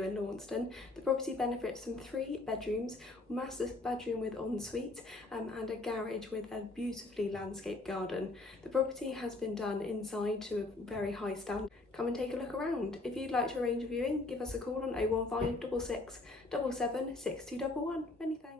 view in Launceston. The property benefits from 3 bedrooms, master bedroom with ensuite, and a garage with a beautifully landscaped garden. The property has been done inside to a very high standard. Come and take a look around. If you'd like to arrange a viewing, give us a call on 01566 77 6211. Many thanks.